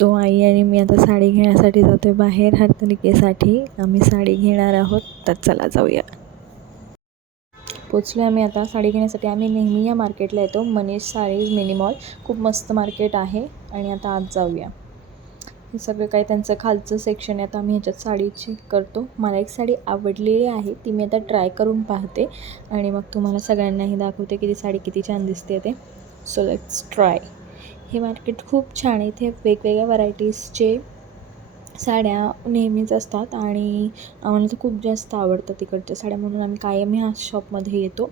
So आई आणि मी आता साडी घेण्यासाठी जातो आहे बाहेर हरतालिकेसाठी. आम्ही साडी घेणार आहोत, तर चला जाऊया. पोचलो आम्ही आता साडी घेण्यासाठी. आम्ही नेहमी या मार्केटला येतो, मनीष साडीज मिनी मॉल. खूप मस्त मार्केट आहे. आणि आता आज जाऊया. हे सगळं काही त्यांचं खालचं सेक्शन आहे. आता आम्ही ह्याच्यात साडी चेक करतो. मला एक साडी आवडलेली आहे, ती मी आता ट्राय करून पाहते आणि मग तुम्हाला सगळ्यांनाही दाखवते की ती साडी किती छान दिसते ते. So let's try. हे मार्केट खूप छान आहे. इथे वेगवेगळ्या व्हरायटीजचे साड्या नेहमीच असतात आणि आम्हाला तर खूप जास्त आवडतात तिकडच्या साड्या, म्हणून आम्ही कायम ह्या शॉपमध्ये येतो.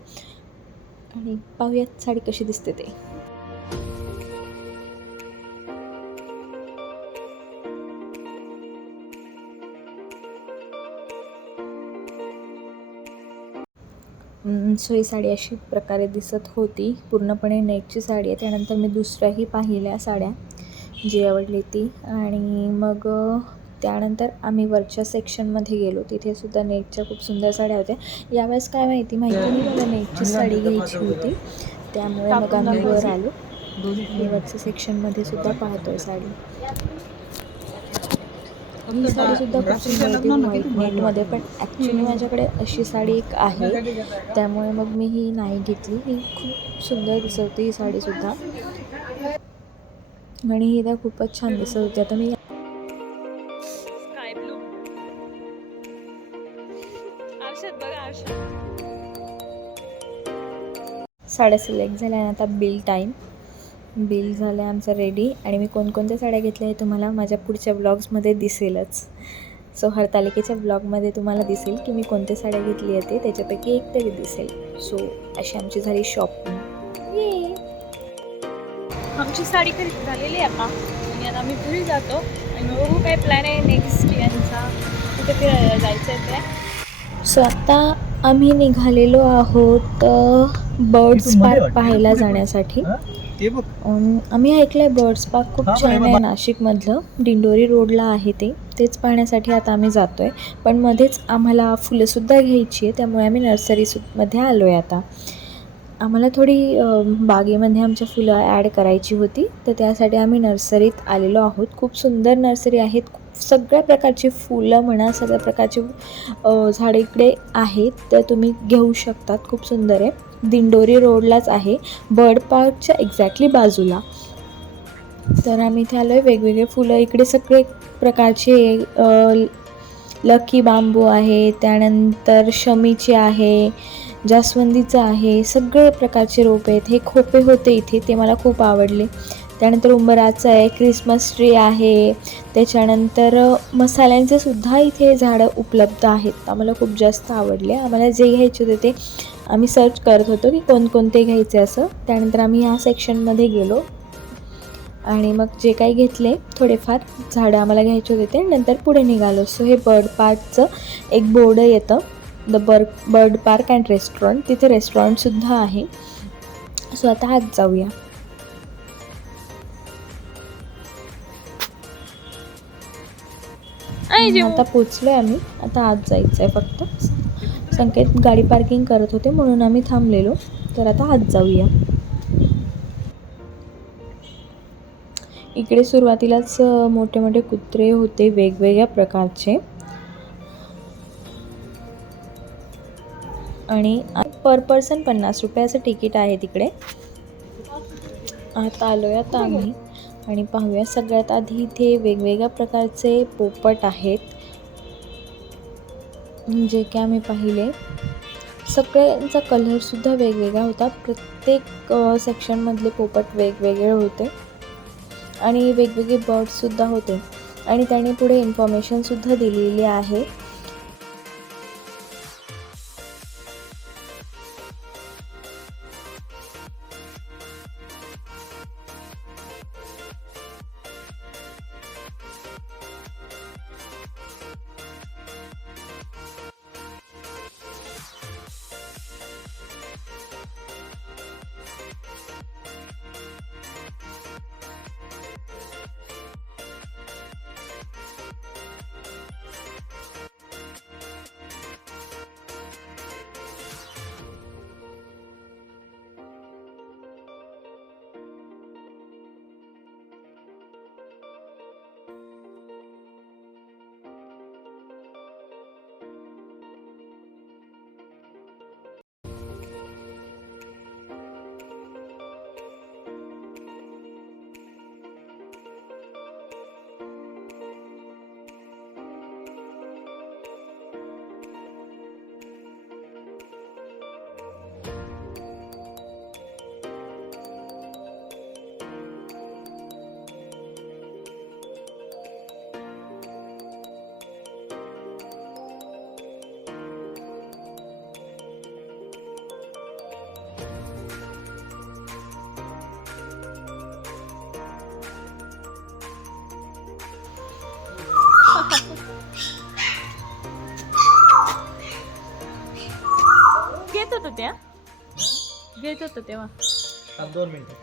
आणि पाहूयात साडी कशी दिसते ते. सो ही साडी अशी प्रकारे दिसत होती. पूर्णपणे नेटची साडी आहे. त्यानंतर मी दुसऱ्याही पाहिल्या साड्या, जी आवडली ती. आणि मग त्यानंतर आम्ही वरच्या सेक्शनमध्ये गेलो. तिथेसुद्धा नेटच्या खूप सुंदर साड्या होत्या. यावेळेस काय माहिती नाही मला नेटची साडी घ्यायची होती, त्यामुळे मग आम्ही वर आलो. वरच्या सेक्शनमध्ये सुद्धा पाहतो आहे साडी. ही साडीसुद्धा खूप सुंदर होती व्हाईट नेटमध्ये, पण ॲक्च्युली माझ्याकडे अशी साडी एक आहे, त्यामुळे मग मी ही नाही घेतली. ही खूप सुंदर दिसत होती ही साडीसुद्धा, आणि ही तर खूपच छान दिसत होती. आता मी साड्या सिलेक्ट झाल्या आणि आता बिल टाईम. बिल झालं आहे आमचं रेडी. आणि मी कोणकोणत्या साड्या घेतल्या हे तुम्हाला माझ्या पुढच्या ब्लॉग्समध्ये दिसेलच. सो हरतालिकेच्या ब्लॉगमध्ये तुम्हाला दिसेल की मी कोणत्या साड्या घेतली आहे ते, त्याच्यापैकी एक तरी दिसेल. सो अशी आमची झाली शॉपिंग. आमची साडी खरेदी झालेली आहे आता, आणि आता आम्ही पुढे जातो आणि बघू काय प्लॅन आहे नेक्स्ट यांचा, कुठे फिरायला जायचं आहे ते. सो आता आम्ही निघालेलो आहोत बर्ड्स पार्क पाहायला जाण्यासाठी. आम्ही ऐकलं आहे बर्ड्स पार्क खूप छान आहे नाशिकमधलं, दिंडोरी रोडला आहे तेच पाहण्यासाठी आता आम्ही जातो आहे. पण मध्येच आम्हाला फुलंसुद्धा घ्यायची आहे, त्यामुळे आम्ही नर्सरीमध्ये आलो आहे. आता आम्हाला थोडी बागेमध्ये आमच्या फुलं ॲड करायची होती, तर त्यासाठी आम्ही नर्सरीत आलेलो आहोत. खूप सुंदर नर्सरी आहेत. सगळ्या प्रकारची फुलं म्हणा, सगळ्या प्रकारची झाडे इकडे आहेत, तर तुम्ही घेऊ शकतात. खूप सुंदर आहे. दिंडोरी रोडलाच आहे, बर्ड पार्कच्या एक्झॅक्टली बाजूला. तर आम्ही इथे आलो आहे. वेगवेगळे फुलं इकडे सगळे प्रकारचे, लकी बांबू आहे, त्यानंतर शमीचे आहे, जास्वंदीचं आहे, सगळे प्रकारचे रोपे आहेत. हे खोपे होते इथे, ते मला खूप आवडले. त्यानंतर उंबराचं आहे, क्रिसमस ट्री आहे, त्याच्यानंतर मसाल्यांचे सुद्धा इथे झाडं उपलब्ध आहेत. आम्हाला खूप जास्त आवडले. आम्हाला जे घ्यायचे होते ते आम्ही सर्च करत होतो की कोणकोणते घ्यायचे असं. त्यानंतर आम्ही ह्या सेक्शनमध्ये गेलो आणि मग जे काही घेतले थोडेफार झाडं आम्हाला घ्यायचे होते ते, नंतर पुढे निघालो. सो हे बर्ड पार्कचं एक बोर्ड येतं, the bird park and restaurant. तिथे रेस्टॉरंटसुद्धा आहे. सो आता आत जाऊया. आता पोचलो आहे आम्ही. आता आत जायचं आहे फक्त. संकेत गाडी पार्किंग करत होते म्हणून आम्ही थांबलेलो. तर आता आत जाऊया. इकडे सुरुवातीलाच मोठे मोठे कुत्रे होते वेगवेगळ्या प्रकारचे, आणि पर पर्सन 50 रुपयाचं तिकीट आहे तिकडे. आता आलो आहे आता आम्ही आणि पाहूया. सगळ्यात आधी इथे वेगवेगळ्या प्रकारचे पोपट आहेत, जे की आम्ही पाहिले. सगळ्यांचा कलरसुद्धा वेगवेगळा होता. प्रत्येक सेक्शनमधले पोपट वेगवेगळे होते आणि वेगवेगळे बर्ड्ससुद्धा होते. आणि त्याने पुढे इन्फॉर्मेशनसुद्धा दिलेली आहे. घेत होतो त्या घेत होतो तेव्हा 2 मिनिटं.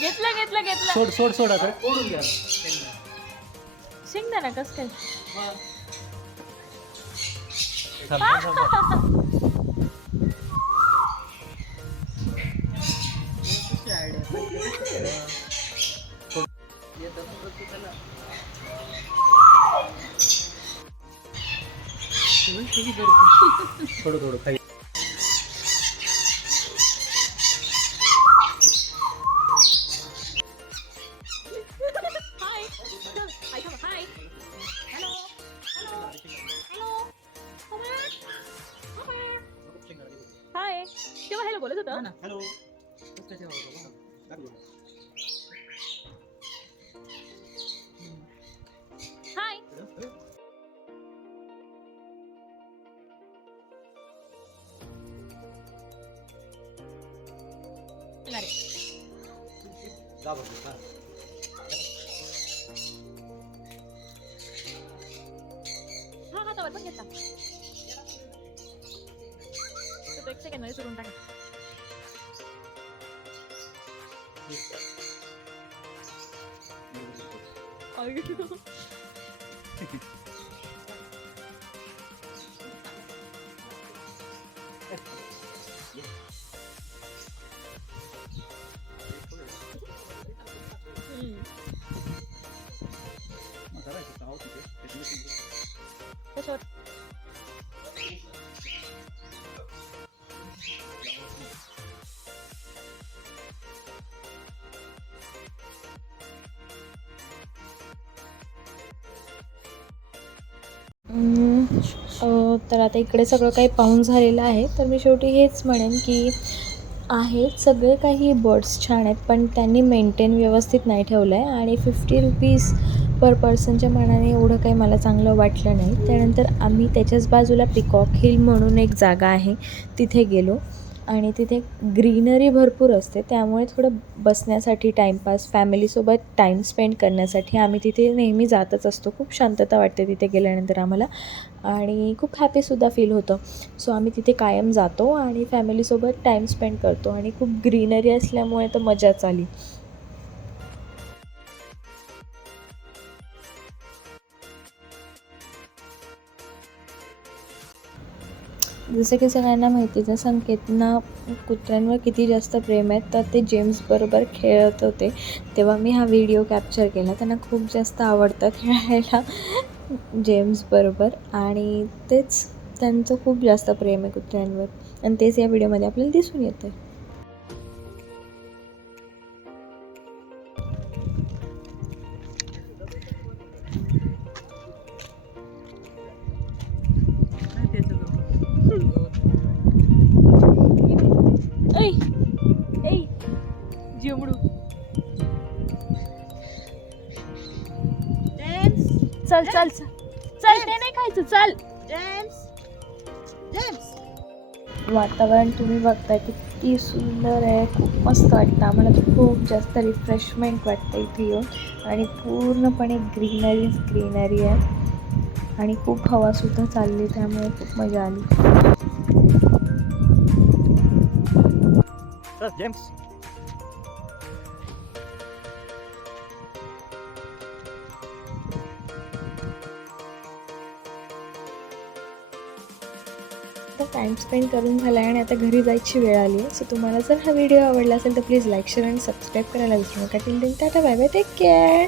घेतला घेतला घेतला. सोड सोड सोड आता. शेंगदाणा कस काय थांब, थांब, थांब. थोडं थोडं खाली. Hi hi hello hello hello hi तेव्हा हॅलो बोलत होता हॅलो. हाय जा बघ, जा. हा हा तवर पण घेतला तो 1 सेकंड मध्ये सोडून टाका कशावर तर आता इकडे सगळं काही पाहून झालेलं आहे. तर मी शेवटी हेच म्हणेन की आहेत सगळे काही बर्ड्स छान आहेत, पण त्यांनी मेंटेन व्यवस्थित नाही ठेवलं आहे आणि 50 रुपीज पर पर्सनच्या मानाने एवढं काही मला चांगलं वाटलं नाही. त्यानंतर आम्ही त्याच्याच बाजूला पिकॉक हिल म्हणून एक जागा आहे तिथे गेलो आणि तिथे ग्रीनरी भरपूर असते, त्यामुळे थोडं बसण्यासाठी टाईमपास फॅमिलीसोबत टाईम स्पेंड करण्यासाठी आम्ही तिथे नेहमी जातच असतो. खूप शांतता वाटते तिथे गेल्यानंतर आम्हाला आणि खूप हॅपीसुद्धा फील होतं. सो आम्ही तिथे कायम जातो आणि फॅमिलीसोबत टाईम स्पेंड करतो आणि खूप ग्रीनरी असल्यामुळे तर मजाच आली. जसं की सगळ्यांना माहितीच आहे संकेतना कुत्र्यांवर किती जास्त प्रेम आहे, तर ते जेम्सबरोबर खेळत होते तेव्हा मी हा व्हिडिओ कॅप्चर केला. त्यांना खूप जास्त आवडतं खेळायला जेम्सबरोबर आणि तेच त्यांचं खूप जास्त प्रेम आहे कुत्र्यांवर आणि तेच या व्हिडिओमध्ये आपल्याला दिसून येतं आहे. ऐ ऐ जेमडू चल चल चल चल ते नाही खायचं चल वातावरण तुम्ही बघताय किती सुंदर आहे, खूप मस्त वाटतं आम्हाला. खूप जास्त रिफ्रेशमेंट वाटतं इथे येऊन आणि पूर्णपणे ग्रीनरी आहे आणि खूप हवासुद्धा चालली, त्यामुळे खूप मजा आली. जेम्स. टाईम स्पेंड करून झाला आहे आणि आता घरी जायची वेळ आली आहे. सो तुम्हाला जर हा व्हिडिओ आवडला असेल तर प्लीज लाईक शेअर आणि सबस्क्राईब करायला विसरू नका. Till then tata bye bye, take care.